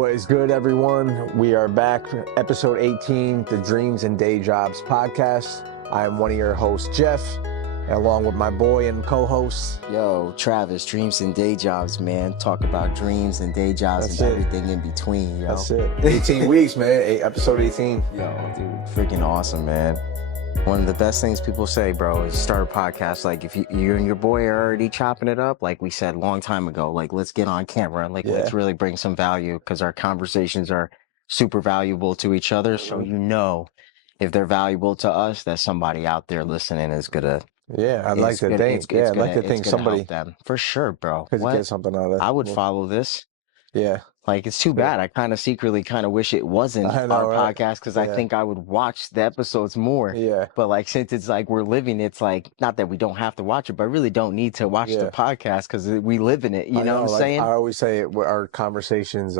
What is good, everyone? We are back, episode 18, the Dreams and Day Jobs podcast. I am one of your hosts, Jeff, and along with my boy and co-host. Yo, Travis, Dreams and Day Jobs, man. Talk about dreams and day jobs That's and it. everything in between, yo. That's it. 18 weeks, man. Episode 18. Yo, dude, freaking awesome, man. One of the best things people say, bro, is start a podcast. Like, if you and your boy are already chopping it up, like we said a long time ago, like, let's get on camera and, like, let's really bring some value, because our conversations are super valuable to each other. So, you know, if they're valuable to us, that somebody out there listening is gonna. Yeah, I'd like to think. Yeah, I'd like to think somebody help them for sure, bro. could get something out of it. I would follow this. Yeah. Like, it's too bad. I kind of secretly kind of wish it wasn't our podcast, because I think I would watch the episodes more. Yeah. But like, since it's like we're living, it's like, not that we don't have to watch it, but I really don't need to watch the podcast because we live in it. You know what I'm saying? I always say our conversations,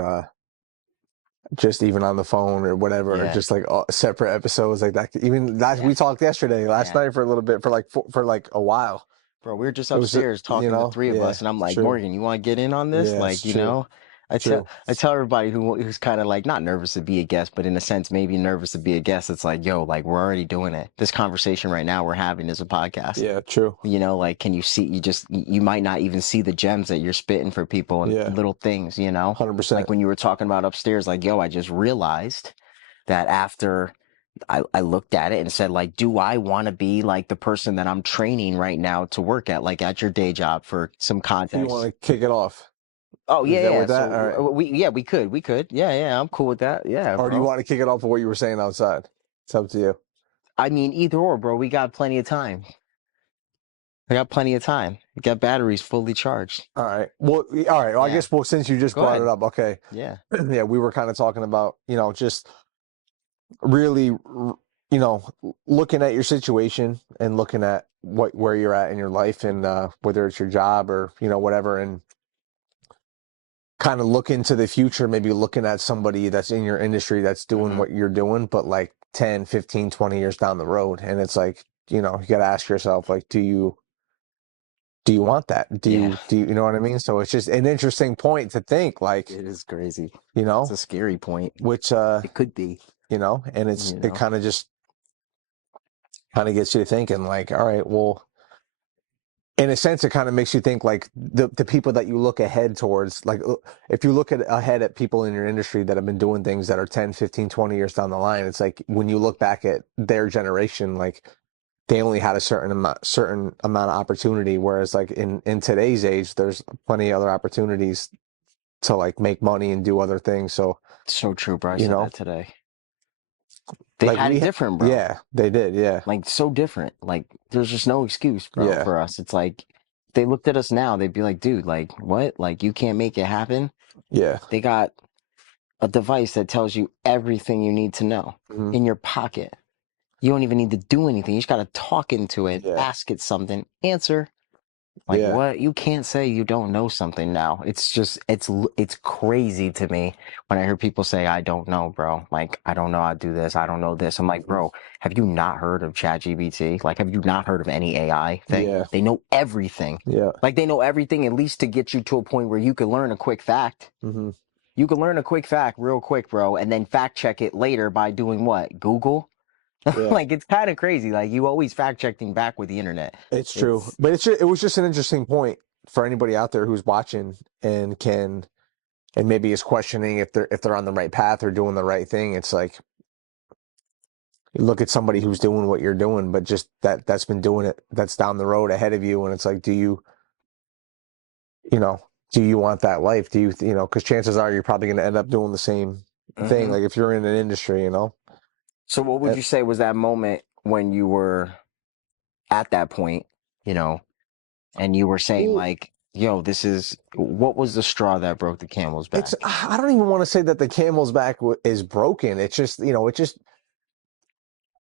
just even on the phone or whatever, or just like separate episodes like that. Even we talked yesterday, last night for a little bit, for like a while. Bro, we were just upstairs talking, the three of us, and I'm like, Morgan, you want to get in on this? Like, you know? I tell everybody who's kind of like not nervous to be a guest, but in a sense maybe nervous to be a guest. It's like, yo, like, we're already doing it. This conversation right now we're having is a podcast. Yeah, true. You know, like, can you see? You might not even see the gems that you're spitting for people and little things. You know, 100%. Like when you were talking about upstairs, like, yo, I just realized that after I looked at it and said, like, do I want to be like the person that I'm training right now to work at, like at your day job, for some context? You want to kick it off? Oh, yeah. So, we could. Yeah, I'm cool with that. Yeah. Or do you want to kick it off with what you were saying outside? It's up to you. I mean, either or, bro. We got plenty of time. We got batteries fully charged. All right. Well, I guess, since you just brought it up, okay. Yeah. Yeah, we were kind of talking about, just really, looking at your situation and looking at where you're at in your life, and whether it's your job or, whatever, and kind of look into the future, maybe looking at somebody that's in your industry that's doing what you're doing, but like 10, 15, 20 years down the road. And it's like, you got to ask yourself, like, do you want that? You know what I mean? So it's just an interesting point to think, like, it is crazy. It's a scary point, which, it could be, and it kind of just gets you thinking, like, all right, well, in a sense, it kind of makes you think, like, the people that you look ahead towards, like, if you look ahead at people in your industry that have been doing things that are 10, 15, 20 years down the line, it's like when you look back at their generation, like, they only had a certain amount of opportunity, whereas like in today's age, there's plenty of other opportunities to like make money and do other things. So true, bro. I said that today. They like had it different, bro. Yeah, they did. Yeah. Like, so different. Like, there's just no excuse, bro, for us. It's like, if they looked at us now, they'd be like, dude, like, what? Like, you can't make it happen? Yeah. They got a device that tells you everything you need to know in your pocket. You don't even need to do anything. You just got to talk into it, ask it something, answer. Like, what? You can't say you don't know something now. It's just, it's crazy to me when I hear people say, I don't know, bro. Like, I don't know how to do this. I don't know this. I'm like, bro, have you not heard of ChatGPT? Like, have you not heard of any AI thing? Yeah. They know everything. Yeah. Like, they know everything, at least to get you to a point where you can learn a quick fact. Mm-hmm. You can learn a quick fact real quick, bro, and then fact check it later by doing what? Google? Like, it's kind of crazy. Like, you always fact checking back with the internet. It's true, but it was just an interesting point for anybody out there who's watching and maybe is questioning if they're on the right path or doing the right thing. It's like, you look at somebody who's doing what you're doing, but just that's been doing it, that's down the road ahead of you, and it's like, do you want that life? Do you because chances are you're probably going to end up doing the same thing. Like, if you're in an industry, So what would you say was that moment when you were at that point, and you were saying, like, yo, what was the straw that broke the camel's back? I don't even want to say that the camel's back is broken. It's just,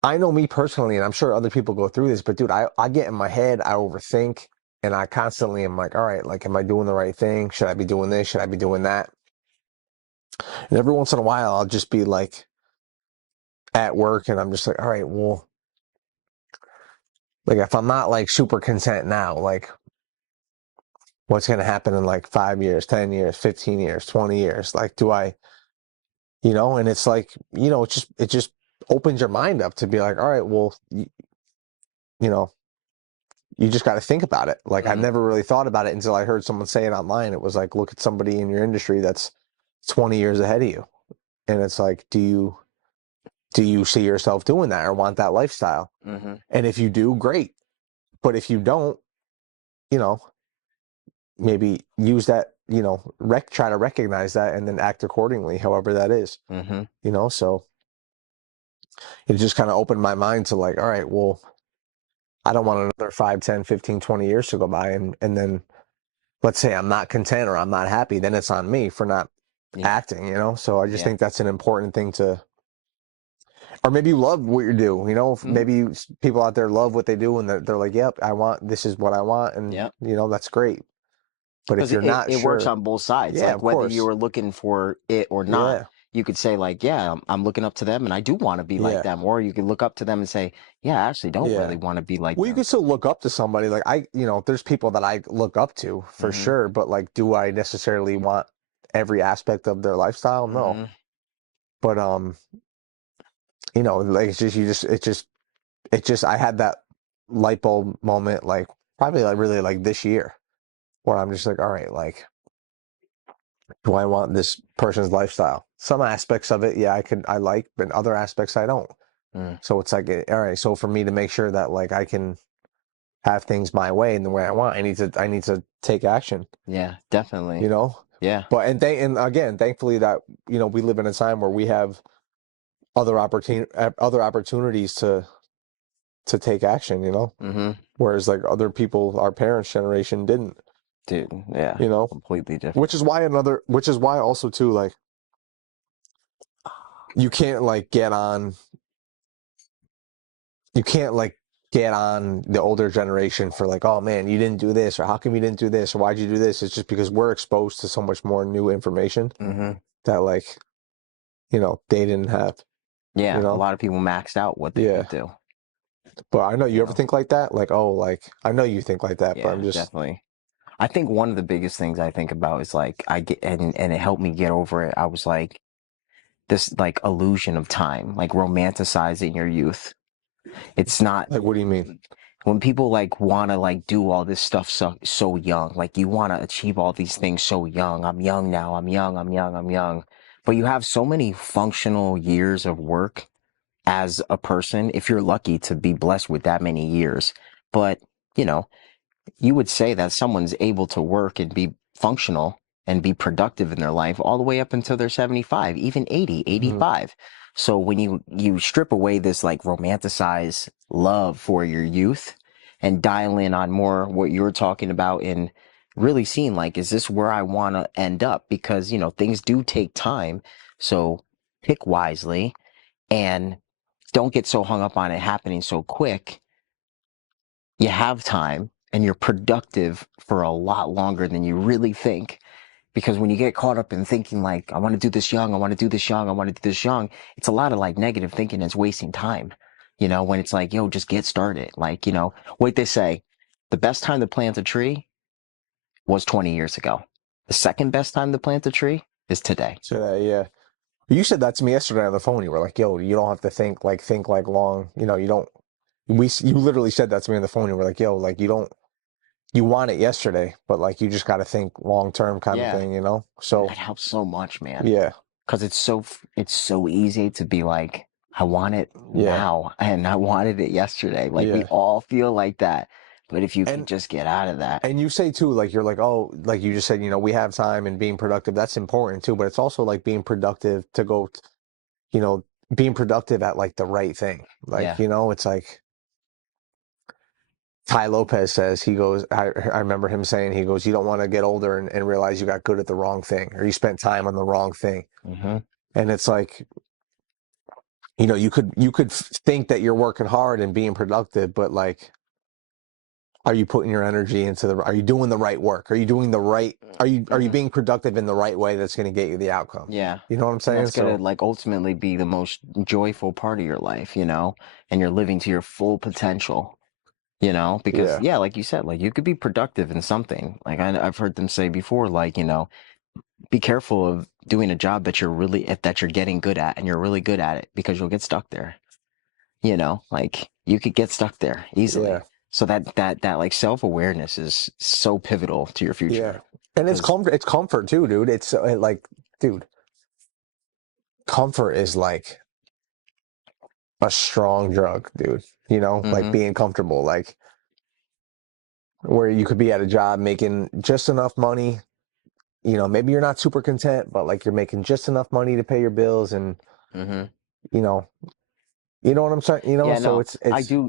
I know me personally, and I'm sure other people go through this, but dude, I get in my head, I overthink, and I constantly am like, all right, like, am I doing the right thing? Should I be doing this? Should I be doing that? And every once in a while, I'll just be like, at work, and I'm just like, all right, well, like, if I'm not like super content now, like, what's going to happen in like 5 years, 10 years, 15 years, 20 years? Like, do I you know, and it's like, you know, it just opens your mind up to be like, all right, well, you know, you just got to think about it. Like, I've never really thought about it until I heard someone say it online. It was like, look at somebody in your industry that's 20 years ahead of you. And it's like, do you see yourself doing that or want that lifestyle? And if you do, great. But if you don't, you know, maybe use that, you know, try to recognize that and then act accordingly, however that is, you know? So it just kind of opened my mind to like, all right, well, I don't want another 5, 10, 15, 20 years to go by. And then let's say I'm not content or I'm not happy, then it's on me for not acting, you know? So I just think that's an important thing to, or maybe you love what you do, you know, maybe people out there love what they do and they're like, yep, this is what I want. And, you know, that's great. But if Because you're not it works sure, on both sides. yeah, Like of whether you course. were looking for it or not, Yeah. you could say like, yeah, I'm looking up to them and I do want to be like Yeah. them. Or you could look up to them and say, yeah, I actually don't Yeah. really want to be like Well, you them. can still look up to somebody. Like you know, there's people that I look up to for sure, but like, do I necessarily want every aspect of their lifestyle? No. But you know, like it just I had that light bulb moment like probably like really like this year where I'm just like, all right, like, do I want this person's lifestyle? Some aspects of it, yeah, I like, but other aspects I don't. So it's like, all right, so for me to make sure that like I can have things my way and the way I want, I need to take action, Yeah, definitely. you know? Yeah. But and again, thankfully that, you know, we live in a time where we have other opportunities to take action, you know? Whereas like other people, our parents' generation didn't, Dude, yeah, you know? completely different. Which is why also too, like, you can't like you can't like get on the older generation for like, oh man, you didn't do this, or how come you didn't do this, or why'd you do this? It's just because we're exposed to so much more new information that like, you know, they didn't have, Yeah, you a know? lot of people maxed out what they Yeah. could do. But I know you You ever know? think like that? Like, oh, like, I know you think like that, but Yeah, I'm just, definitely. I think one of the biggest things I think about is like I get and it helped me get over it. I was like this like illusion of time, like romanticizing your youth. It's not like, what do you mean? when people like want to like do all this stuff so young, like you want to achieve all these things so young. I'm young now. I'm young. I'm young. I'm young. But you have so many functional years of work as a person if you're lucky to be blessed with that many years. But, you know, you would say that someone's able to work and be functional and be productive in their life all the way up until they're 75, even 80, 85. So when you strip away this like romanticized love for your youth and dial in on more what you're talking about and really seeing like, is this where I want to end up? Because, you know, things do take time. So pick wisely and don't get so hung up on it happening so quick. You have time and you're productive for a lot longer than you really think. Because when you get caught up in thinking like, I want to do this young, I want to do this young, I want to do this young, it's a lot of like negative thinking that's wasting time. You know, when it's like, yo, just get started. Like, you know, what they say, the best time to plant a tree was 20 years ago. The second best time to plant a tree is today. So yeah. You said that to me yesterday on the phone. You were like, yo, you don't have to think like long, you know, you don't, you literally said that to me on the phone. You were like, yo, like you want it yesterday, but like you just got to think long term kind of Yeah. thing, you know? And So that helps so much, man. yeah, Because it's so easy to be like, I want it yeah, now and I wanted it yesterday. Like we yeah. all feel like that. But if you can And just get out of that. and you say too, like you're like, oh, like you just said, you know, we have time and being productive, that's important too, but it's also like being productive to go, you know, being productive at like the right thing. Like, Yeah. you know, it's like Ty Lopez says, he goes, I remember him saying, he goes, you don't want to get older and realize you got good at the wrong thing or you spent time on the wrong thing. And it's like, you know, you could think that you're working hard and being productive, but like, are you putting your energy into are you doing the right work? Are you doing the right, are you being productive in the right way that's going to get you the outcome? Yeah. You know what I'm And saying? that's gonna So like ultimately be the most joyful part of your life, you know, and you're living to your full potential, you know, because yeah, yeah, like you said, like you could be productive in something. Like I've heard them say before, like, you know, be careful of doing a job that you're getting good at and you're really good at it, because you'll get stuck there. Like you could get stuck there Yeah. easily. So that like self-awareness is so pivotal to your Yeah. future. And it's Because comfort. It's comfort too, dude. It's like, dude, comfort is like a strong drug, dude. Like hmm being comfortable, like where you could be at a job making just enough money. Maybe you're not super content, but like you're making just enough money to pay your bills, and hmm you know, you know what I'm saying. Yeah, So no, it's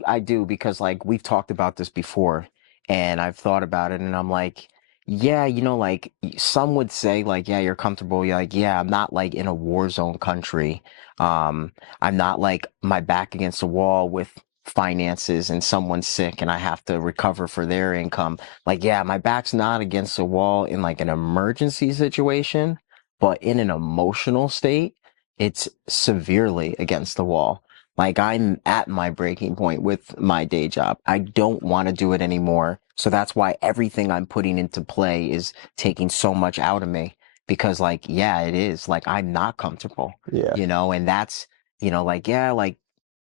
I do, because like we've talked about this before, and I've thought about it, and I'm like, yeah, like some would say like, yeah, you're comfortable. You're like, yeah, I'm not like in a war zone country. Um, I'm not like my back against the wall with finances and someone's sick and I have to recover for their income. Like, yeah, my back's not against the wall in like an emergency situation, but in an emotional state, it's severely against the wall. Like I'm at my breaking point with my day job. I don't want to do it anymore. So that's why everything I'm putting into play is taking so much out of me, because like, yeah, it is like, I'm not comfortable, yeah, and that's, like, yeah, like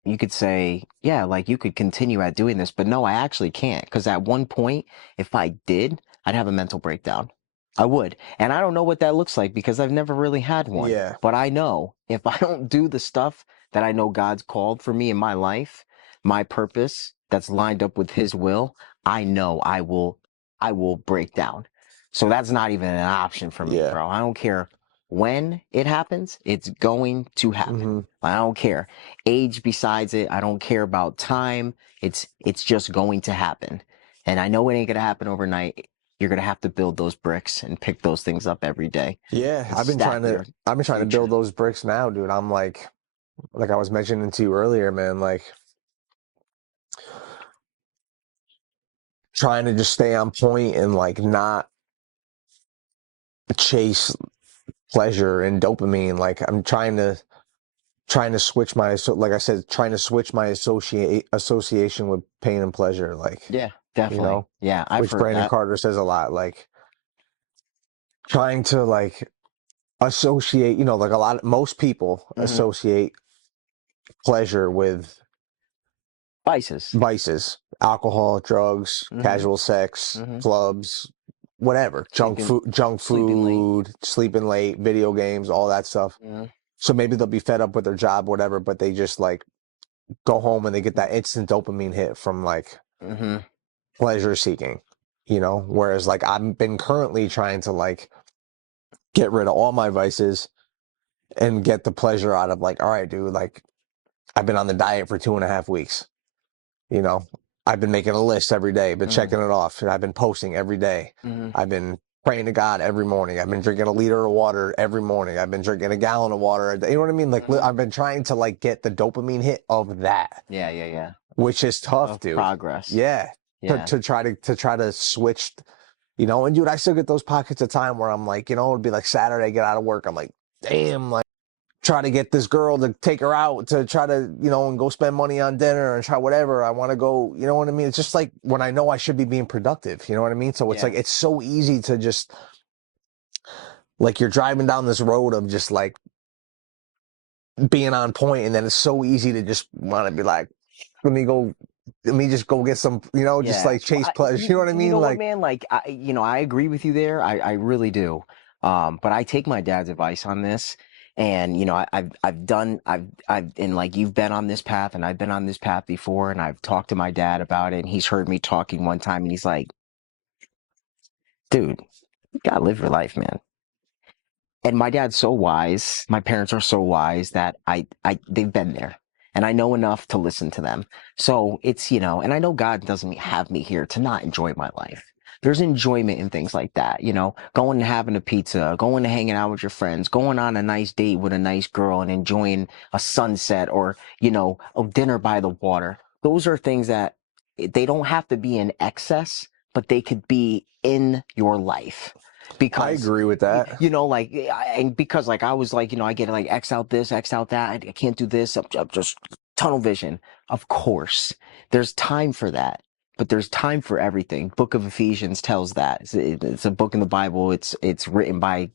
you could say, yeah, like you could continue at doing this, but no, I actually can't. Because at one point, if I did, I'd have a mental breakdown. I would. And I don't know what that looks like because I've never really had one. yeah, But I know if I don't do the stuff that I know God's called for me in my life, my purpose that's lined up with his will, I know I will break down. So that's not even an option for me, yeah. bro. I don't care when it happens, it's going to happen. hmm I don't care. Age besides it, I don't care about time. It's just going to happen. And I know it ain't gonna happen overnight. You're gonna have to build those bricks and pick those things up every day Yeah, and stack your I've been trying to build future. those bricks now, dude. I'm like I was mentioning to you earlier, man, like trying to just stay on point and like not chase pleasure and dopamine. Like I'm trying to switch my, so like I said, trying to switch my association with pain and pleasure, like, Yeah, you definitely. know, Yeah, I've which heard Brandon that. Carter says a lot, like trying to like associate, like most people hmm associate pleasure with Vices. vices, alcohol, drugs, hmm casual sex, hmm clubs, whatever, Sleeping, junk sleeping late. food, sleeping late, video games, all that stuff. hmm So maybe they'll be fed up with their job, whatever, but they just like go home and they get that instant dopamine hit from like hmm pleasure seeking, whereas like I've been currently trying to like get rid of all my vices and get the pleasure out of like, all right, dude, like I've been on the diet for 2.5 weeks. You know, I've been making a list every day, been hmm checking it off, and I've been posting every day. hmm I've been praying to God every morning. I've been drinking a liter of water every morning. I've been drinking a gallon of water a day. You know what I mean? Like hmm I've been trying to like get the dopamine hit of that, Yeah, yeah, yeah. which is tough, Of dude. progress. Yeah. To, Yeah. to try to switch, and dude, I still get those pockets of time where I'm like, it'd be like Saturday, I get out of work. I'm like, damn, like try to get this girl to take her out to try to, and go spend money on dinner and try whatever. I want to go, you know what I mean? It's just like when I know I should be being productive, you know what I mean? So it's like, Yeah. it's so easy to just, like, you're driving down this road of just like being on point, and then it's so easy to just want to be like, let me just go get some, just Yeah. like chase pleasure. You know what I You mean? know what, Like, man? Like, I agree with you there. I really do. But I take my dad's advice on this. And, and like you've been on this path and I've been on this path before. And I've talked to my dad about it. And he's heard me talking one time and he's like, dude, you gotta live your life, man. And my dad's so wise, my parents are so wise that they've been there and I know enough to listen to them. So it's, and I know God doesn't have me here to not enjoy my life. There's enjoyment in things like that, going and having a pizza, going and hanging out with your friends, going on a nice date with a nice girl and enjoying a sunset or, a dinner by the water. Those are things that they don't have to be in excess, but they could be in your life I because agree with that. like, and because like I was like, I get like X out this, X out that. I can't do this. I'm just tunnel vision. Of course, there's time for that, but there's time for everything. Book of Ephesians tells that it's a book in the Bible. It's written by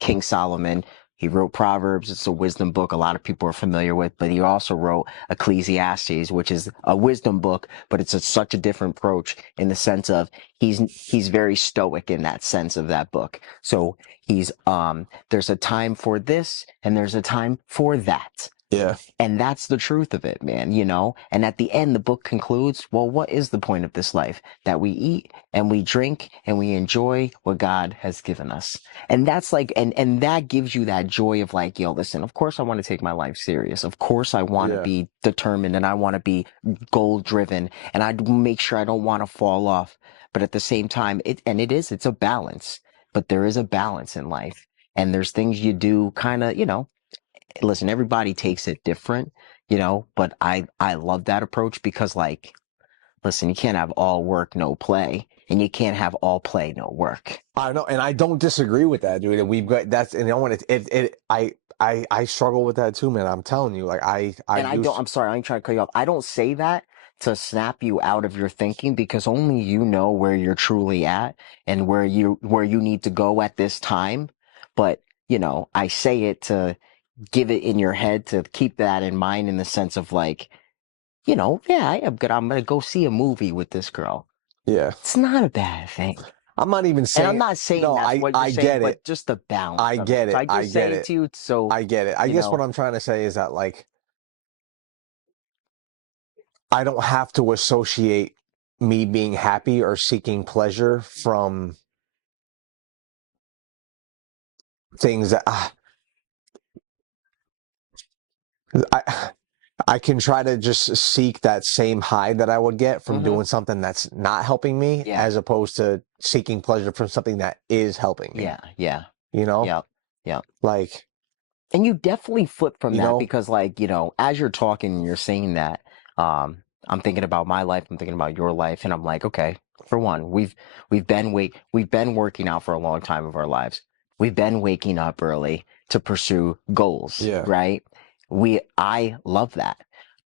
King Solomon. He wrote Proverbs. It's a wisdom book a lot of people are familiar with, but he also wrote Ecclesiastes, which is a wisdom book, but it's such a different approach in the sense of he's very stoic in that sense of that book. So there's a time for this and there's a time for that. Yeah. And that's the truth of it, man, you know? And at the end, the book concludes, well, what is the point of this life? That we eat and we drink and we enjoy what God has given us. And that's like, and that gives you that joy of like, yo, listen, of course I want to take my life serious. Of course I want to be determined and I want to be goal driven and I make sure I don't want to fall off. But at the same time, it's a balance, but there is a balance in life. And there's things you do kind of, you know, listen, everybody takes it different, you know, but I love that approach because like, listen, you can't have all work, no play, and you can't have all play, no work. I know, and I don't disagree with that, dude. And we've got that's, and you know, when I struggle with that too, man. I'm telling you, like I'm sorry, I ain't trying to cut you off. I don't say that to snap you out of your thinking because only you know where you're truly at and where you need to go at this time. But, you know, I say it to give it in your head to keep that in mind in the sense of like, you know, yeah, I am good. I'm going to go see a movie with this girl. Yeah. It's not a bad thing. I'm not even saying, and I'm not saying no, that's what you're I saying, get but it. just the balance. I get it. So I I just get say it it. to you. So I get it. I guess what I'm trying to say is that like, I don't have to associate me being happy or seeking pleasure from things that I can try to just seek that same high that I would get from doing something that's not helping me, as opposed to seeking pleasure from something that is helping me. Yeah. You know? Yeah. Like, and you definitely flip from that know? because like, you know, as you're talking and you're saying that, I'm thinking about my life, I'm thinking about your life, and I'm like, okay, for one, we've been working out for a long time of our lives. We've been waking up early to pursue goals, right? I love that.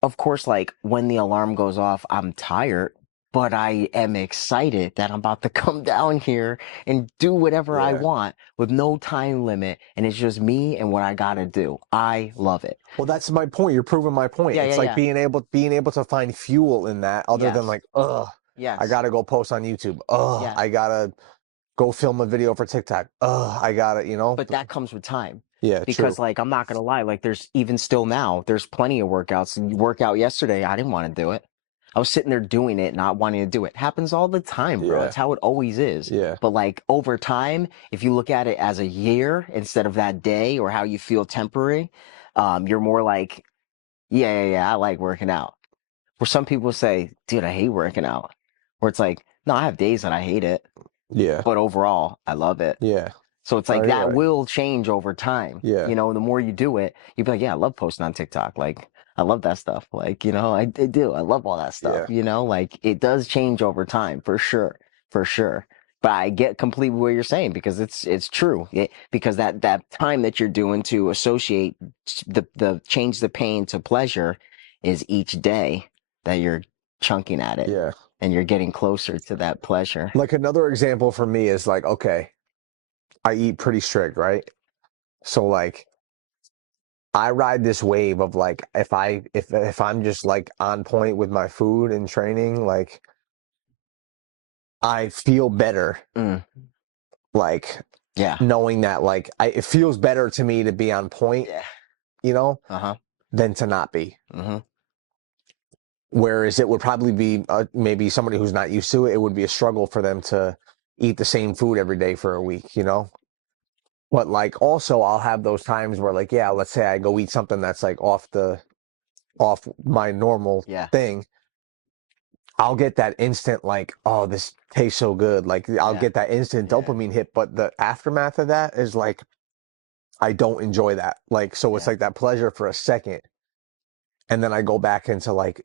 Of course, like when the alarm goes off, I'm tired, but I am excited that I'm about to come down here and do whatever I want with no time limit. And it's just me and what I got to do. I love it. Well, that's my point. You're proving my point. It's like being able to find fuel in that other than like, I got to go post on YouTube. I got to go film a video for TikTok. I got to, you know. But that comes with time. Yeah, because true. like I'm not gonna lie, like there's even still now, there's plenty of workouts. Workout yesterday, I didn't want to do it. I was sitting there doing it, not wanting to do it. Happens all the time, bro. It's how it always is. Yeah. But like over time, if you look at it as a year instead of that day or how you feel temporary, you're more like, yeah, I like working out. Where some people say, dude, I hate working out. Where it's like, no, I have days that I hate it. Yeah. But overall, I love it. Yeah. So it's like that will change over time. Yeah. You know, the more you do it, you'll be like, yeah, I love posting on TikTok. Like, I love that stuff. Like, you know, I do. I love all that stuff. You know, like it does change over time for sure. For sure. But I get completely what you're saying because it's true. Because that time that you're doing to associate the change the pain to pleasure is each day that you're chunking at it. Yeah. And you're getting closer to that pleasure. Like another example for me is like, okay, I eat pretty strict, right? So like I ride this wave of like if I'm just like on point with my food and training, like I feel better. Like knowing that like it feels better to me to be on point, you know, than to not be. Whereas it would probably be maybe somebody who's not used to it, it would be a struggle for them to eat the same food every day for a week, you know? But like also I'll have those times where like, yeah, let's say I go eat something that's like off my normal thing. I'll get that instant like, oh, this tastes so good. Like I'll get that instant dopamine hit, but the aftermath of that is like I don't enjoy that. Like so it's like that pleasure for a second. And then I go back into like,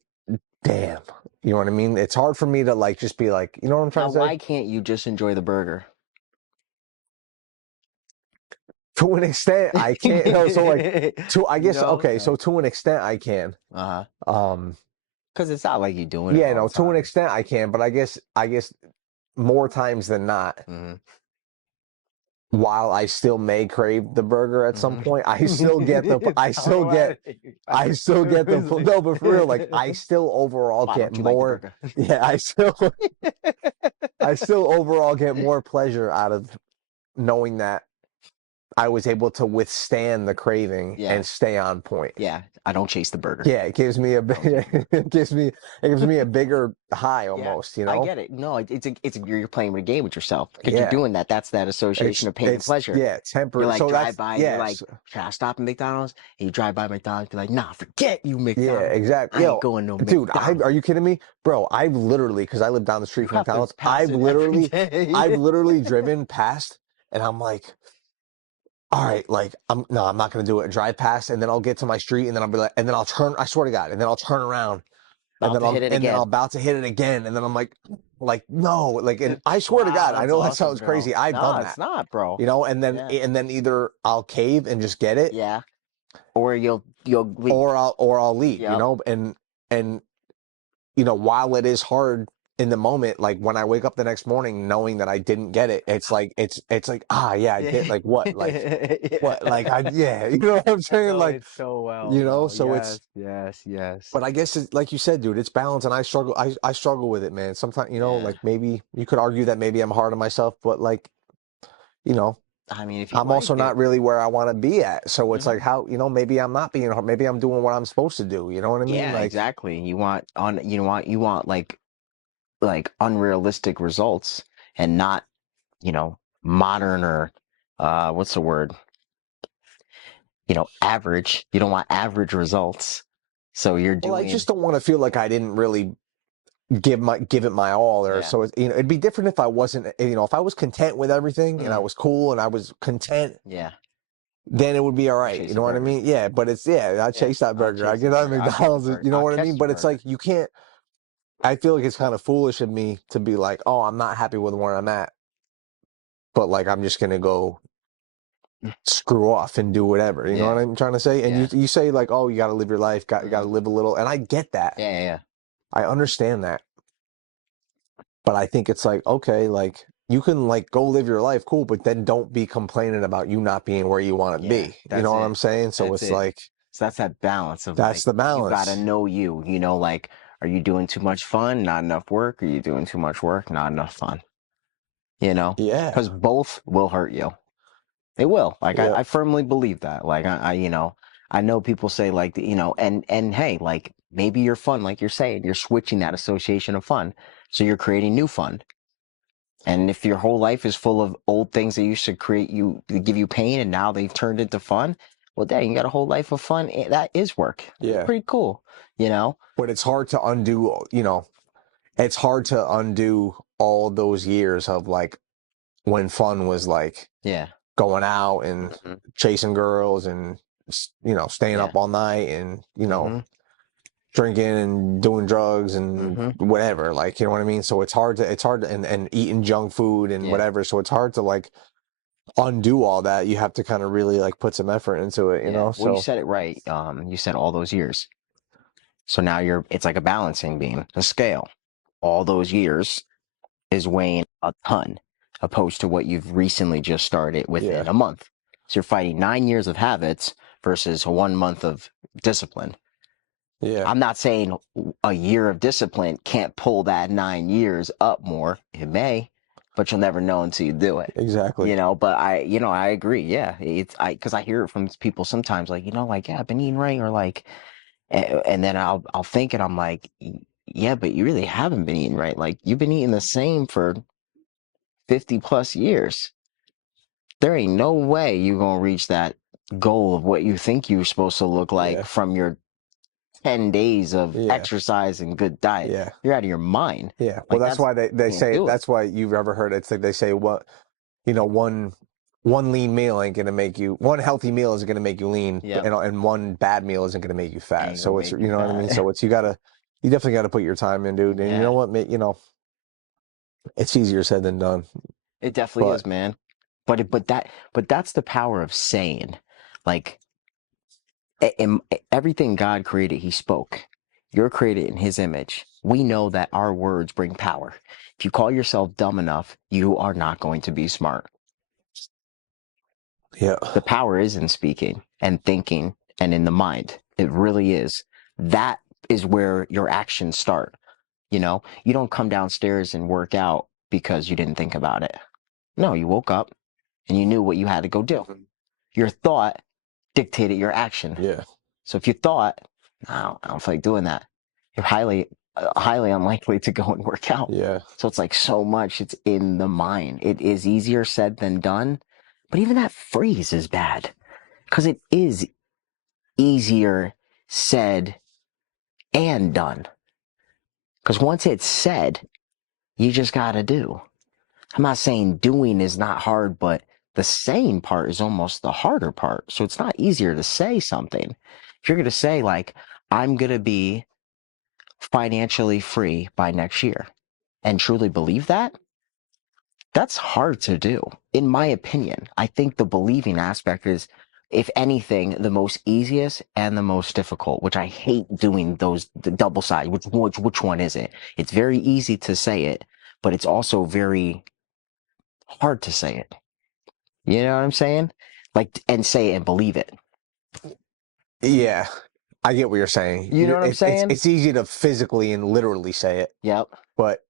damn. You know what I mean? It's hard for me to like just be like, you know what I'm trying to say? Why can't you just enjoy the burger? To an extent, I can't. No, so like, I guess okay. So to an extent, I can. Because it's not like you're doing it. Yeah, no. To an extent, I can, but I guess more times than not, while I still may crave the burger at some point, I still get the no, but for real, like I still overall Why get don't you like the more. burger? Yeah, I still overall get more pleasure out of knowing that I was able to withstand the craving Yeah. and stay on point. Yeah, I don't chase the burger. Yeah, it gives me a it gives me a bigger high Yeah, almost, you I know? get it. No, it's you're playing a game with yourself because you're Yeah. doing that. That's that association of pain and pleasure. Yeah, You temporary. like So drive that's by and you're like, yes. should I stop at McDonald's? And you drive by McDonald's, you're like, nah, forget you, Yeah, McDonald's. exactly. I ain't Yo, going no dude, McDonald's. are you kidding me? Bro, I've literally, because I live down the street You from have to McDonald's, pass it every day. I've literally driven past and I'm like, all right, like I'm not gonna do it. Drive past and then I'll get to my street and then I'll be like, and then I'll turn, I swear to God, and then I'll turn around About to hit it and then I'm again. about to hit it again. And then I'm like, no, like, and I swear to Wow, God, I that's know that awesome, sounds bro. crazy. I've No, done it's that, not, bro. you know, Yeah. and then either I'll cave and just get it Yeah. Or you'll leave. or I'll leave, you Yep. know, and you know, while it is hard in the moment, like when I wake up the next morning knowing that I didn't get it, it's like yeah, I did like what like I yeah, you know what I'm I saying? know Like, it so well, you know, bro. so Yes, it's yes, yes. but I guess it's, like you said, dude, it's balance and I struggle with it, man. Sometimes, you know, Yeah. like maybe you could argue that maybe I'm hard on myself, but like, you know, I mean, if you I'm also like it. not really where I want to be at. So it's Hmm. like how, you know, maybe I'm not being hard, maybe I'm doing what I'm supposed to do. You know what I mean? Yeah, Like, exactly. You want like unrealistic results and not, modern or what's the word? Average. You don't want average results. So you're well, I doing, just don't want to feel like I didn't really give it my all or yeah, so it's, you know, it'd be different if I wasn't, you know, if I was content with everything and I mm, was cool and I was content, yeah. then it would be all You right. chase You a know what I burger. mean? Yeah, but it's yeah, I Yeah, chase that I'll burger. I chase the get out of burger. I'll get the McDonald's, burger. you know I'll what I catch mean? the But it's burger. like you can't I feel like it's kind of foolish of me to be like, "Oh, I'm not happy with where I'm at." But like I'm just going to go screw off and do whatever. You know what Yeah, I'm trying to say? And yeah, you say like, "Oh, you got to live your life, got to hmm, live a little." And I get that. yeah, yeah, I understand that. But I think it's like, okay, like you can like go live your life, cool, but then don't be complaining about you not being where you want to yeah. be. You know That's what it. I'm saying? So That's it's it. like So that's that balance of that's like the you gotta balance. know you. Like, are you doing too much fun? Not enough work? Are you doing too much work? Not enough fun? Yeah. Because both will hurt you. They will. Like Yep. I firmly believe that. Like I know people say like and hey, like maybe you're fun, like you're saying, you're switching that association of fun, so you're creating new fun. And if your whole life is full of old things that used to give you pain, and now they've turned into fun, well, dang, you got a whole life of fun. That is work. It's Yeah. pretty cool, you know? But it's hard to undo, you know, it's hard to undo all those years of like when fun was like Yeah. going out and Hmm. chasing girls and you know, staying Yeah. up all night and, you know, Hmm. drinking and doing drugs and Hmm. whatever, like, you know what I mean? So it's hard to, and eating junk food and Yeah. whatever. So it's hard to like undo all that. You have to kind of really like put some effort into it, you Yeah. know? Well, you So said it right. You said all those years. So now it's like a balancing beam, a scale. All those years is weighing a ton, opposed to what you've recently just started yeah, within a month. So you're fighting 9 years of habits versus 1 month of discipline. yeah, I'm not saying a year of discipline can't pull that 9 years up more. It may, but you'll never know until you do it. exactly. But I agree. Yeah, because I hear it from people sometimes, like, like, yeah, I've been eating right, or like, and then I'll think it. I'm like, yeah, but you really haven't been eating right. Like, you've been eating the same for 50 plus years. There ain't no way you're gonna reach that goal of what you think you're supposed to look like Yeah, from your 10 days of yeah, exercise and good diet. yeah, You're out of your mind. yeah. Well, Like, that's that's, why they can't say, do it. that's why you've ever heard it. It's like they say, what, you know, one lean meal ain't gonna make you, one healthy meal isn't gonna make you lean, Yep. and one bad meal isn't gonna make you fat. Ain't gonna So it's, make you you know what I mean? fat. So it's, you definitely gotta put your time in, dude. And you know Yeah, what, you know, it's easier said than done. it definitely But is, man. But that's the power of saying, like, everything God created, He spoke. You're created in His image. We know that our words bring power. If you call yourself dumb enough, you are not going to be smart. Yeah. The power is in speaking and thinking and in the mind. It really is. That is where your actions start. You know, you don't come downstairs and work out because you didn't think about it. No, you woke up and you knew what you had to go do. Your thought dictated your action. Yeah. So if you thought, no, I don't feel like doing that, you're highly unlikely to go and work out. Yeah. So it's like so much, it's in the mind. It is easier said than done. But even that phrase is bad because it is easier said and done. Because once it's said, you just got to do. I'm not saying doing is not hard, but the saying part is almost the harder part. So it's not easier to say something. If you're going to say, like, I'm going to be financially free by next year and truly believe that, that's hard to do. In my opinion, I think the believing aspect is, if anything, the most easiest and the most difficult, which I hate doing those, the double side. Which one is it? It's very easy to say it, but it's also very hard to say it. You know what I'm saying? Like, and say it and believe it. Yeah. I get what you're saying. You know what I'm saying? It's easy to physically and literally say it. Yep. But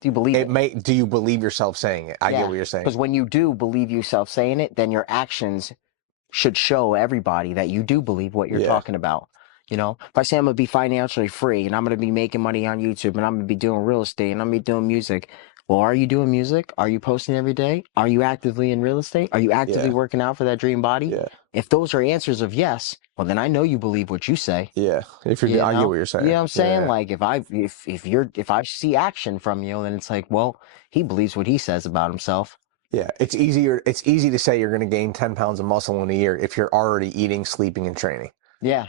do you believe it? Do you believe yourself saying it? I get what you're saying. Because when you do believe yourself saying it, then your actions should show everybody that you do believe what you're talking about. You know, if I say I'm going to be financially free and I'm going to be making money on YouTube and I'm going to be doing real estate and I'm going to be doing music. Well, are you doing music? Are you posting every day? Are you actively in real estate? Are you actively working out for that dream body? Yeah. If those are answers of yes, well, then I know you believe what you say. Yeah. If you're, I get what you're saying. You know what I'm saying? Yeah. Like if I see action from you, then it's like, well, he believes what he says about himself. Yeah, it's easy to say you're going to gain 10 pounds of muscle in a year if you're already eating, sleeping, and training. Yeah.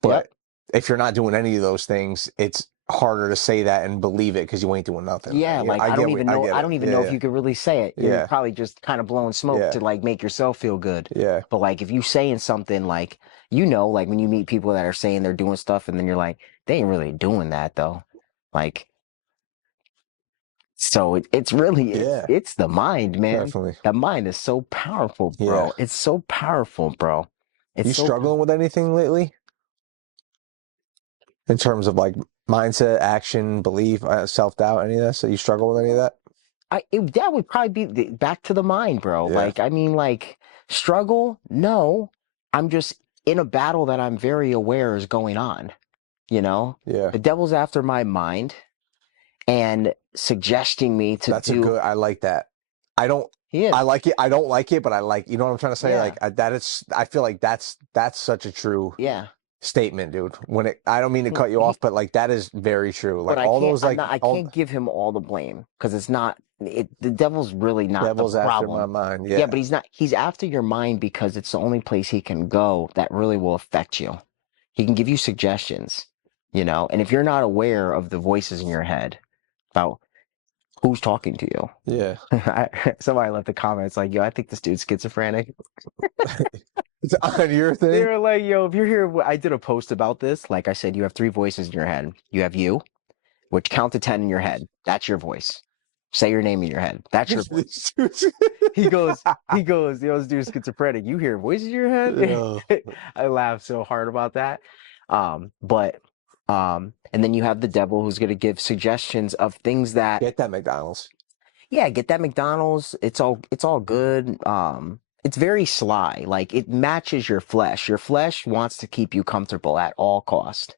But if you're not doing any of those things, it's harder to say that and believe it because you ain't doing nothing. Yeah, like I don't even know if you could really say it. You're probably just kind of blowing smoke to like make yourself feel good. Yeah. But like if you saying something like, like when you meet people that are saying they're doing stuff and then you're like, they ain't really doing that though. Like, so it's really, it's the mind, man. Definitely. The mind is so powerful, bro. Yeah. It's so powerful, bro. You struggling with anything lately? In terms of like mindset, action, belief, self-doubt, any of that? So you struggle with any of that? That would probably be back to the mind, bro. Yeah. Like, I mean, like, struggle? No. I'm just in a battle that I'm very aware is going on, you know? Yeah. The devil's after my mind and suggesting me to do. I like that. I don't like it. I don't like it, but I like, you know what I'm trying to say? Yeah. Like I feel like that's such a true statement, dude. I don't mean to cut you off, but like that is very true. Like I can't give him all the blame because it's not. The devil's really not devil's the after problem. my mind. Yeah, but he's not. He's after your mind because it's the only place he can go that really will affect you. He can give you suggestions, you know. And if you're not aware of the voices in your head about who's talking to you, somebody left a comment. It's like, yo, I think this dude's schizophrenic. It's on your thing. They were like, yo, if you're here, I did a post about this. Like I said, you have 3 voices in your head. You have you, which count to 10 in your head. That's your voice. Say your name in your head. That's your voice. he goes, yo, this dude's schizophrenic. You hear voices in your head? I laughed so hard about that. And then you have the devil who's going to give suggestions of things that get that McDonald's. Yeah, get that McDonald's. It's all good. It's very sly. Like it matches your flesh. Your flesh wants to keep you comfortable at all cost.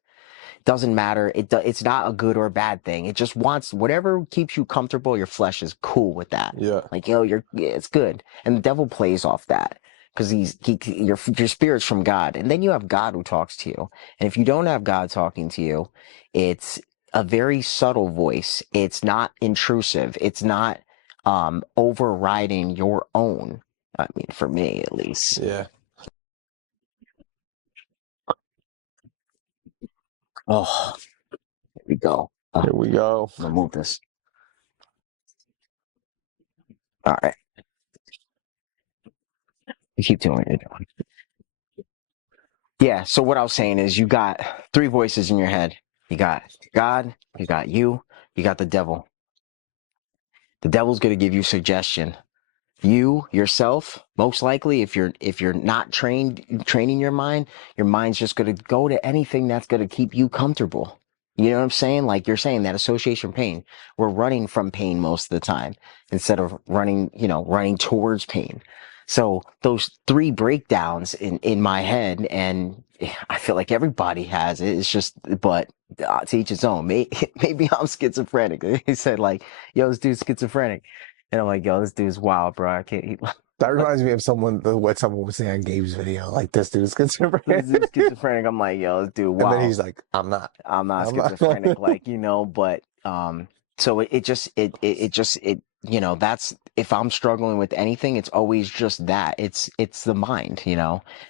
Doesn't matter. It's not a good or bad thing. It just wants whatever keeps you comfortable. Your flesh is cool with that. Yeah. Like, it's good. And the devil plays off that because your spirit's from God. And then you have God who talks to you. And if you don't have God talking to you, it's a very subtle voice. It's not intrusive. It's not overriding your own. I mean, for me at least. Yeah. Oh, here we go. Here we go. I'm gonna move this. All right. You keep doing what you're doing. Yeah, so what I was saying is you got 3 voices in your head. You got God, you got you got the devil. The devil's going to give you suggestion. you yourself, most likely, if you're not training your mind's just going to go to anything that's going to keep you comfortable. You know what I'm saying? Like you're saying, that association pain, we're running from pain most of the time instead of running towards pain. So those three breakdowns in my head, and I feel like everybody has it. It's just, but to each his own. Maybe I'm schizophrenic. He said like, yo, this dude's schizophrenic. And I'm like, yo, this dude's wild, bro. I can't eat. That reminds me of what someone was saying on Gabe's video. Like, this dude's schizophrenic. This dude's schizophrenic. I'm like, yo, this dude, wow. And then he's like, I'm not schizophrenic, like, but so that's, if I'm struggling with anything, it's always just that. It's the mind,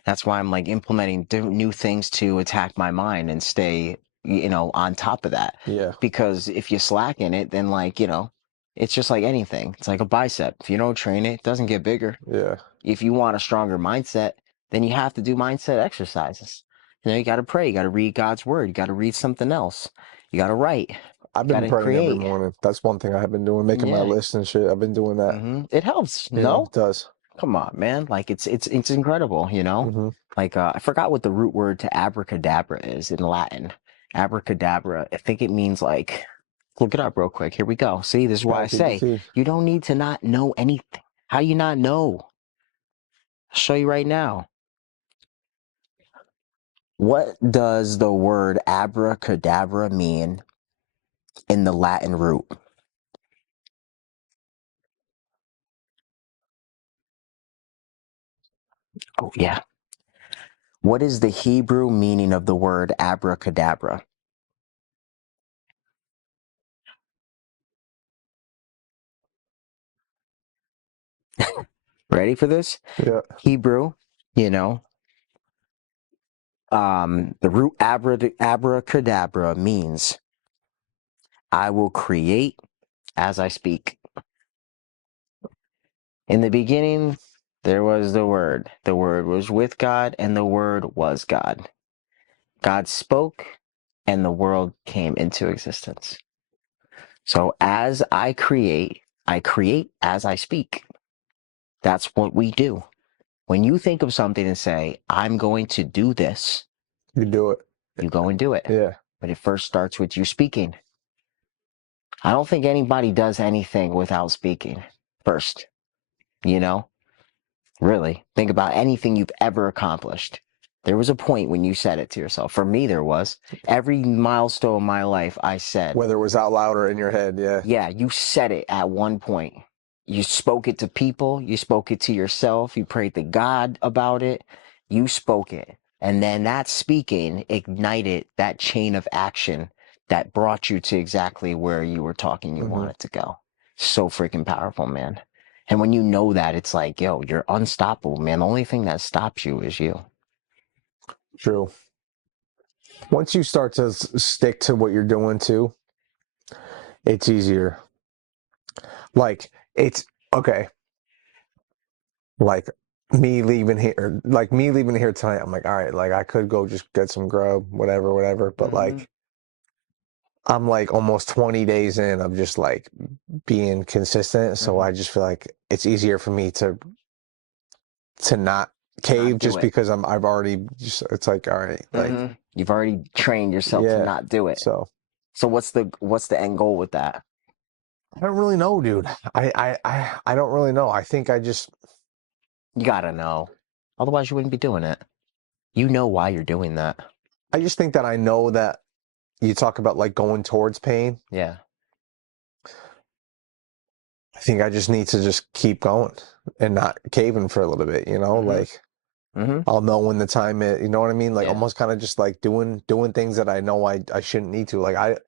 That's why I'm like implementing new things to attack my mind and stay, on top of that. Yeah. Because if you slack in it, then like, it's just like anything. It's like a bicep. If you don't train it, it doesn't get bigger. Yeah. If you want a stronger mindset, then you have to do mindset exercises. You got to pray. You got to read God's word. You got to read something else. You got to write. I've been praying every morning. That's one thing I have been doing, making my list and shit. I've been doing that. It helps. It does. Come on, man. Like it's incredible, Like I forgot what the root word to abracadabra is in Latin. Abracadabra. I think it means like, look it up real quick. Here we go. See, this is why I say you don't need to not know anything. How you not know? I'll show you right now. What does the word abracadabra mean in the Latin root? Oh, yeah. What is the Hebrew meaning of the word abracadabra? Ready for this? Yeah. Hebrew, the root abracadabra means I will create as I speak. In the beginning, there was the Word. The Word was with God, and the Word was God. God spoke, and the world came into existence. So as I create as I speak. That's what we do. When you think of something and say, I'm going to do this, you do it. You go and do it. Yeah. But it first starts with you speaking. I don't think anybody does anything without speaking first. Really, think about anything you've ever accomplished. There was a point when you said it to yourself. For me, there was. Every milestone in my life, I said. Whether it was out loud or in your head, yeah. Yeah, you said it at one point. You spoke it to people. You spoke it to yourself. You prayed to God about it. You spoke it. And then that speaking ignited that chain of action that brought you to exactly where you were talking you wanted to go. So freaking powerful, man. And when you know that, it's like, yo, you're unstoppable, man. The only thing that stops you is you. True. Once you start to stick to what you're doing too, it's easier. Like, it's okay. Like me leaving here tonight, I'm like, all right, like I could go just get some grub, whatever. But like, I'm like almost 20 days in of just like being consistent. So I just feel like it's easier for me to not cave just because I've already just, it's like, all right, like you've already trained yourself to not do it. So what's the end goal with that? I don't really know, dude. I don't really know. I think you gotta know. Otherwise you wouldn't be doing it. You know why you're doing that. I just think that I know that you talk about like going towards pain. Yeah. I think I just need to just keep going and not caving for a little bit, like I'll know when the time is, you know what I mean? Like almost kind of just like doing things that I know I shouldn't need to. Like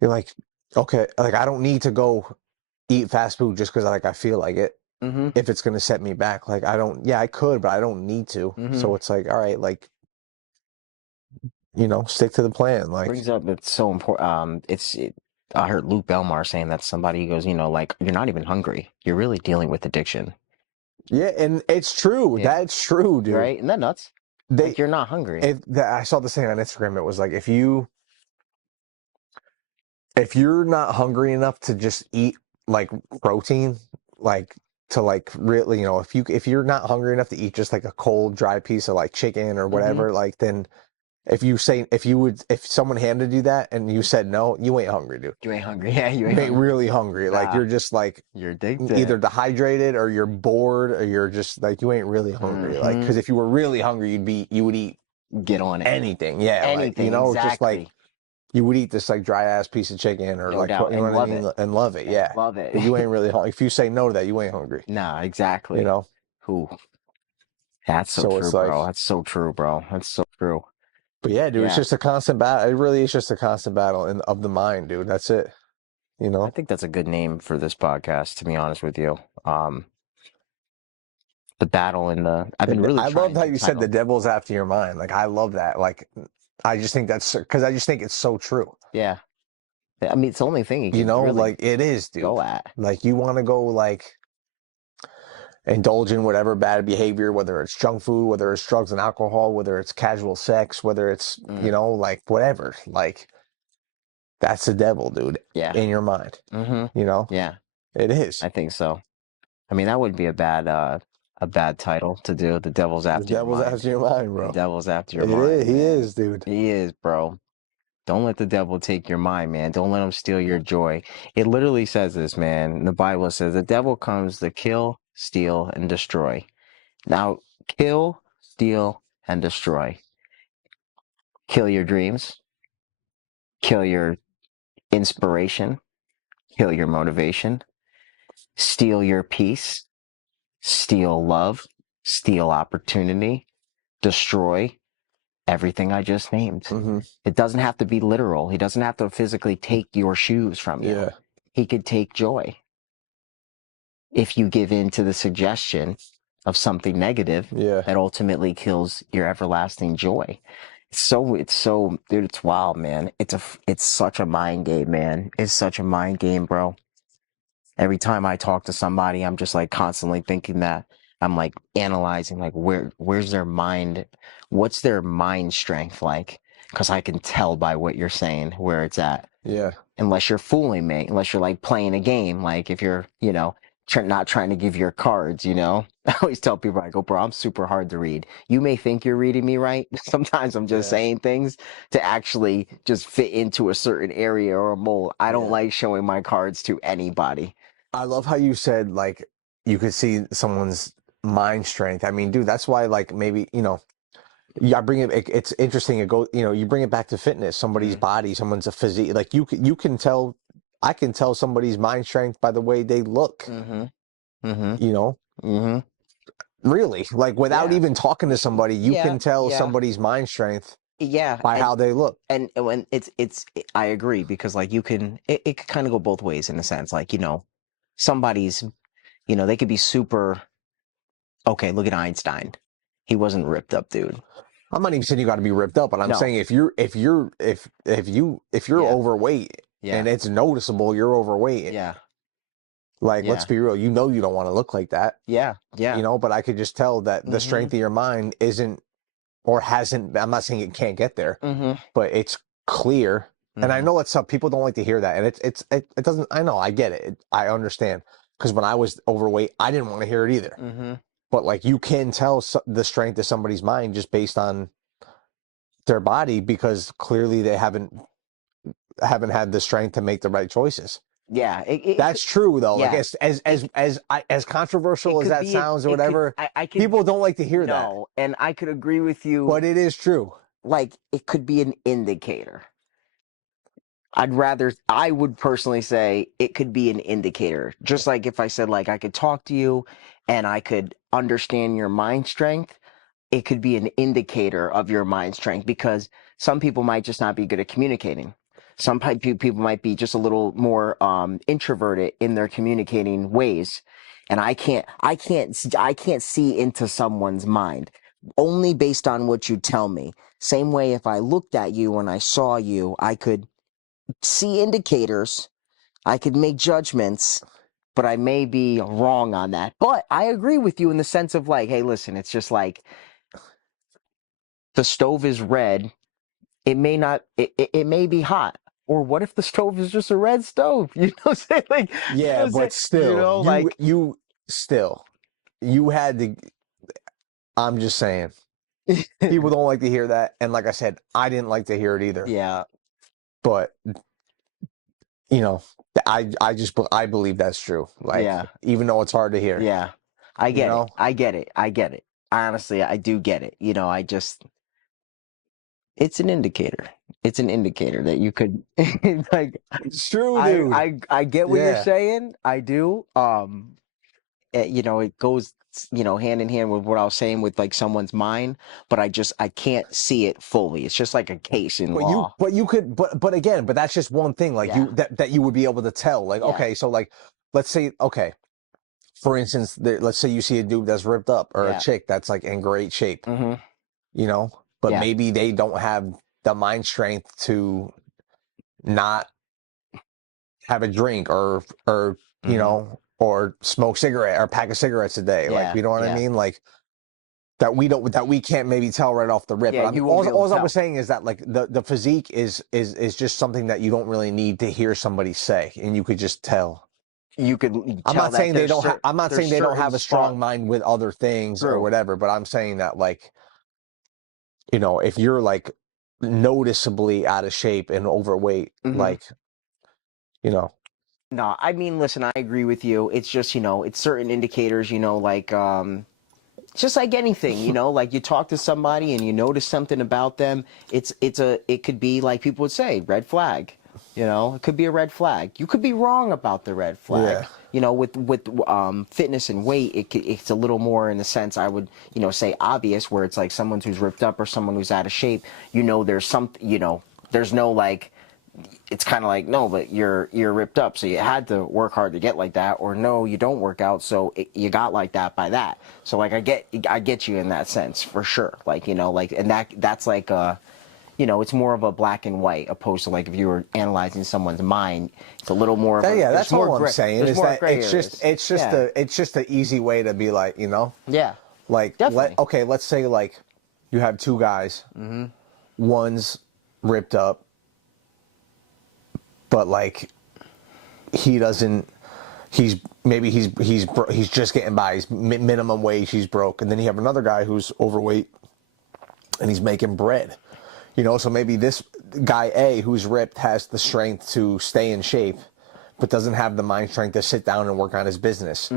you're like, okay, like I don't need to go eat fast food just because like I feel like it. If it's going to set me back, like I could, but I don't need to. So it's like, all right, like, stick to the plan. Like, brings up, it's so important. I heard Luke Belmar saying that somebody goes, like, you're not even hungry. You're really dealing with addiction. Yeah, and it's true. Yeah. That's true, dude. Right? Isn't that nuts? Like, you're not hungry. I saw this thing on Instagram. It was like, if you're not hungry enough to just eat like protein, like to like really, if you're not hungry enough to eat just like a cold, dry piece of like chicken or whatever, like then if someone handed you that and you said no, you ain't hungry, dude. You ain't hungry. Yeah, you You ain't ain't hungry. really hungry. Nah. Like you're just like You're addicted. either dehydrated or you're bored or you're just like you ain't really hungry. Like because if you were really hungry, you would eat get on it. Anything. Yeah, anything. like Exactly. just like you would eat this like dry ass piece of chicken or No like doubt. you know And what I love mean, it. and love it. And Yeah, love it. But you ain't really hungry. If you say no to that, you ain't hungry. Nah, exactly. You know. Who? That's so true, bro. That's so true, bro. That's so true. But yeah, dude, it's just a constant battle. It really is just a constant battle of the mind, dude. That's it. You know. I think that's a good name for this podcast, to be honest with you. The battle in the. I've been really. I love how you said the devil's after your mind. Like I love that. Like I just think that's because I just think it's so true. Yeah. I mean, it's the only thing you can really like it is, dude. Go at. Like you want to go like indulge in whatever bad behavior, whether it's junk food, whether it's drugs and alcohol, whether it's casual sex, whether it's like whatever. Like that's the devil, dude. Yeah. In your mind. You know. Yeah. It is. I think so. I mean, that would be a bad title to do. The devil's after your mind. The devil's after your mind, bro. The devil's after your mind. He is, dude. He is, bro. Don't let the devil take your mind, man. Don't let him steal your joy. It literally says this, man. The Bible says the devil comes to kill, steal, and destroy. Now, kill, steal, and destroy. Kill your dreams. Kill your inspiration. Kill your motivation. Steal your peace. Steal love. Steal opportunity. Destroy everything I just named. It doesn't have to be literal. He doesn't have to physically take your shoes from you. Yeah. He could take joy. If you give in to the suggestion of something negative that ultimately kills your everlasting joy. It's so, dude, it's wild, man. It's such a mind game, man. It's such a mind game, bro. Every time I talk to somebody, I'm just like constantly thinking that. I'm like analyzing like where's their mind, what's their mind strength like? Because I can tell by what you're saying where it's at. Yeah. Unless you're fooling me, unless you're like playing a game, like if you're, not trying to give your cards, I always tell people, I go, bro, I'm super hard to read. You may think you're reading me right. Sometimes I'm just saying things to actually just fit into a certain area or a mold. I don't like showing my cards to anybody. I love how you said like you could see someone's mind strength. I mean, dude, that's why like maybe, I bring it's interesting. It goes, you bring it back to fitness, somebody's body, someone's a physique. Like you can tell, I can tell somebody's mind strength by the way they look, really, like without even talking to somebody, you can tell somebody's mind strength by how they look. And when I agree because like you can, it could kind of go both ways in a sense. Like, somebody's, they could be super, okay, look at Einstein. He wasn't ripped up, dude. I'm not even saying you got to be ripped up, but I'm saying if you're overweight and it's noticeable you're overweight. Like, let's be real. You don't want to look like that. Yeah. But I could just tell that the strength of your mind isn't or hasn't. I'm not saying it can't get there, but it's clear. And I know it's some people don't like to hear that, and it doesn't. I know, I get it. I understand because when I was overweight, I didn't want to hear it either. But like you can tell the strength of somebody's mind just based on their body because clearly they haven't had the strength to make the right choices. Yeah, that's true though. Yeah. Like as controversial as that sounds or whatever, people don't like to hear that. No, and I could agree with you. But it is true. Like it could be an indicator. I would personally say it could be an indicator. Just like if I said like I could talk to you and I could understand your mind strength, it could be an indicator of your mind strength because some people might just not be good at communicating. Some people might be just a little more introverted in their communicating ways. And I can't see into someone's mind only based on what you tell me. Same way if I looked at you and I saw you, I could see indicators, I could make judgments, but I may be wrong on that. But I agree with you in the sense of like, hey, listen, it's just like the stove is red. It may not, it may be hot. Or what if the stove is just a red stove? You know what I'm saying? Like, yeah, but still, still, you had to. I'm just saying, people don't like to hear that, and like I said, I didn't like to hear it either. Yeah. But I believe that's true. Like, Yeah. even though it's hard to hear. Yeah. I get know? it. I get it. I get it. Honestly, I do get it. It's an indicator. It's an indicator that you could like It's true, dude. I get what you're Yeah. saying. I do. It goes hand in hand with what I was saying with like someone's mind, but I can't see it fully. It's just like a case in law. But again, but that's just one thing. Like Yeah. that you would be able to tell. Like, Yeah. okay, so like, let's say, okay, for instance, let's say you see a dude that's ripped up or Yeah. a chick that's like in great shape, Mm-hmm. but Yeah. maybe they don't have the mind strength to not have a drink or or smoke cigarette or pack of cigarettes a day. Yeah. Like, you know what I Yeah. mean? Like that we can't maybe tell right off the rip. Yeah, But you won't be able to all I tell. was saying is that like the physique is just something that you don't really need to hear somebody say, and you could just tell. You could I'm tell not that saying they there's don't. cer- I'm not there's saying they don't have certain a strong spot- mind with other things or True. whatever. But I'm saying that like, if you're like noticeably out of shape and overweight, like, No, I mean, listen, I agree with you. It's just, it's certain indicators, like, just like anything, like you talk to somebody and you notice something about them. It could be like people would say, red flag. It could be a red flag. You could be wrong about the red flag. With fitness and weight, it's a little more in the sense I would, say obvious, where it's like someone who's ripped up or someone who's out of shape. There's there's no like. It's kind of like, no, but you're ripped up, so you had to work hard to get like that, or no, you don't work out, so you got like that by that. So like I get you in that sense for sure. Like and that's like it's more of a black and white opposed to like if you were analyzing someone's mind. It's a little more. That's all I'm saying is that it's just an easy way to be like Yeah. Like definitely. Let's say like you have two guys, one's ripped up. But like, he's just getting by. He's minimum wage. He's broke. And then you have another guy who's overweight, and he's making bread. So maybe this guy A, who's ripped, has the strength to stay in shape, but doesn't have the mind strength to sit down and work on his business.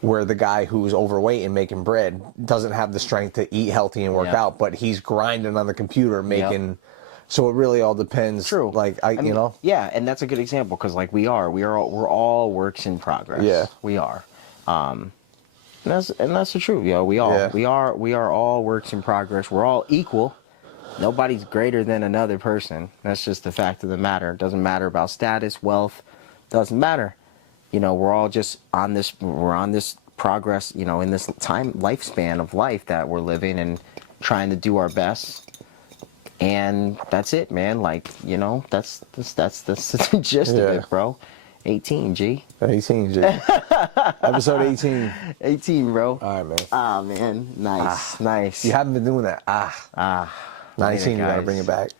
Where the guy who's overweight and making bread doesn't have the strength to eat healthy and work out, but he's grinding on the computer making. Yep. So it really all depends. True. Like I mean, Yeah, and that's a good example because like we're all works in progress. Yeah. We are. And that's the truth. We are all works in progress. We're all equal. Nobody's greater than another person. That's just the fact of the matter. It doesn't matter about status, wealth. Doesn't matter. We're all just on this progress, in this lifespan of life that we're living and trying to do our best. And that's it, man. Like, that's the gist of it, bro. 18, G. 18, G. Episode 18. 18, bro. All right, man. Ah, man. Nice. Nice. You haven't been doing that. 19, you gotta bring it back.